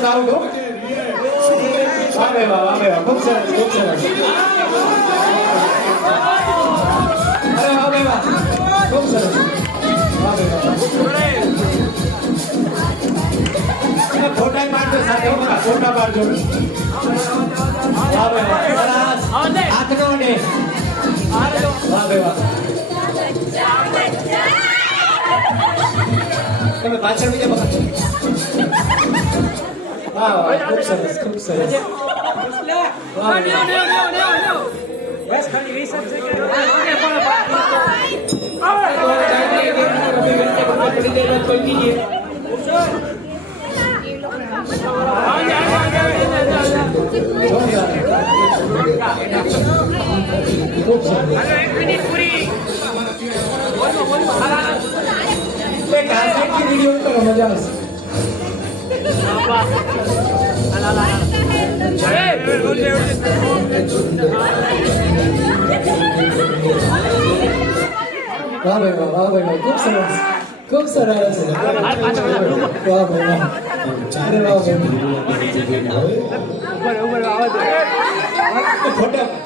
સરસ આઉટ હો. વાહ વાહ ખૂબ સરસ ખૂબ સરસ. અરે વાહ વાહ ખૂબ સરસ. વાહ વાહ ફોટા પાડજો સાથે ફોટા પાડજો. વાહ વાહ સરસ હાથનો ને વાહ વાહ. તમે પાછળ બીજા બહાર. વાહ વાહ ખૂબ સરસ ખૂબ સરસ. વાહ વિડીયો કરો મજા આવશે. વાહ ભાઈ વાહ ભાઈ ખૂબ સરસ ખૂબ સરસ. વાહ ભાઈ વાહ.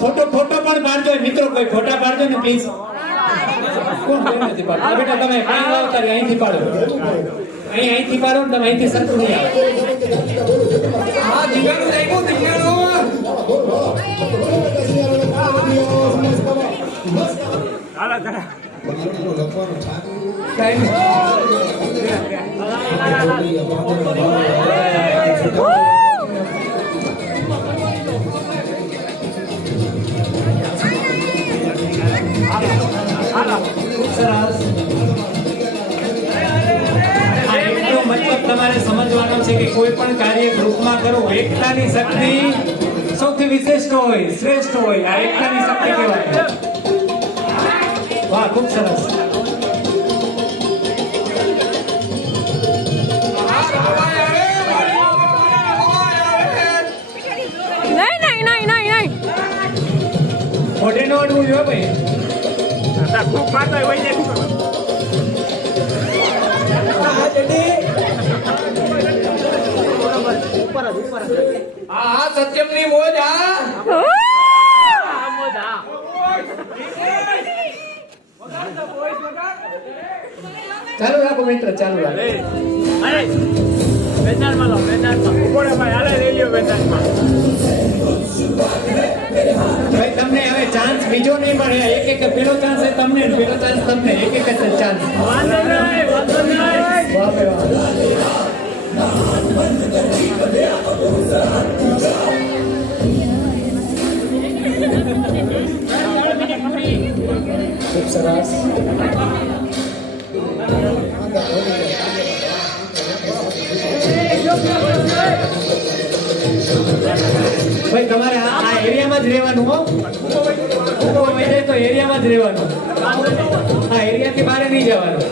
ફોટો પણ પાડજો મિત્રો, કોઈ ફોટા પાડજો ને પ્લીઝ. કોણ નથી પાડતો બેટા, તમે કઈ આવતા અહીંથી પાડો. અહીંથી પાડો ને તમે અહીંથી સરખું નહીં આવે. હા દીકરાનું લાગ્યું દીકરાનું. હાલા જરા લખવાનું મતલબ તમારે સમજવાનો છે કે કોઈ પણ કાર્ય ગ્રુપમાં કરો, એકતાની શક્તિ સૌથી વિશિષ્ટ હોય, શ્રેષ્ઠ હોય. આ એકતાની શક્તિ કહેવાય. વાહ ખૂબ સરસ. મોઢે નો અડવું જોઈએ ભાઈ. ખૂબ મારતા હોય ને હા સત્યમની મોજ. હા ચાલુ રાખો મિત્ર, ચાલુ રાખો. મેદાનમાં લો, મેદાનમાં ઉભોડે ભાઈ, હાલે રેડિયો મેદાનમાં. ભાઈ તમને હવે ચાન્સ બીજો નહીં મળે. એક પેલો ચાન્સ છે તમને, પેલો ચાન્સ તમને, એક ચાન્સ. વાંધો નહીં, વાંધો નહીં. વાહ ભાઈ વાહ. ખૂબ સરસ. ભાઈ તમારે આ એરિયામાં જ રહેવાનું હો. તો એરિયામાં જ રહેવાનું. આ એરિયાથી બહાર નહીં જવાનું.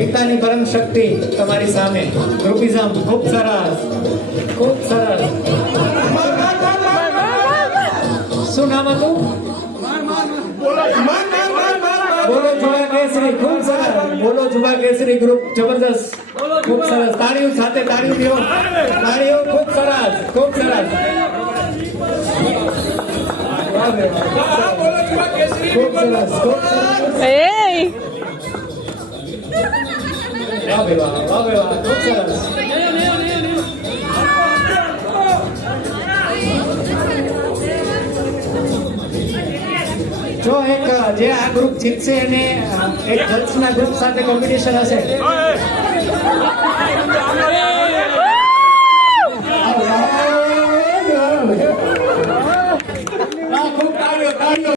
એકતાની પરમ શક્તિ તમારી સામે. ગ્રુપિઝમ ખૂબ સરસ ખૂબ સરસ. શું નામ હતું? બોલો જુવા કેસરી. ખૂબ સરસ. બોલો જુવા કેસરી ગ્રુપ જબરદસ્ત. ખૂબ સરસ. તાળીઓ સાથે તાળીઓ દેવો. તાળીઓ ખૂબ સરસ ખૂબ સરસ. ખૂબ સરસ ખૂબ સરસ. વાહ ભાઈ વાહ, વાહ ભાઈ વાહ, ખૂબ સરસ. જો એક જે આ ગ્રુપ જીતશે એને એક ગર્લ્સના ગ્રુપ સાથે કોમ્પિટિશન હશે.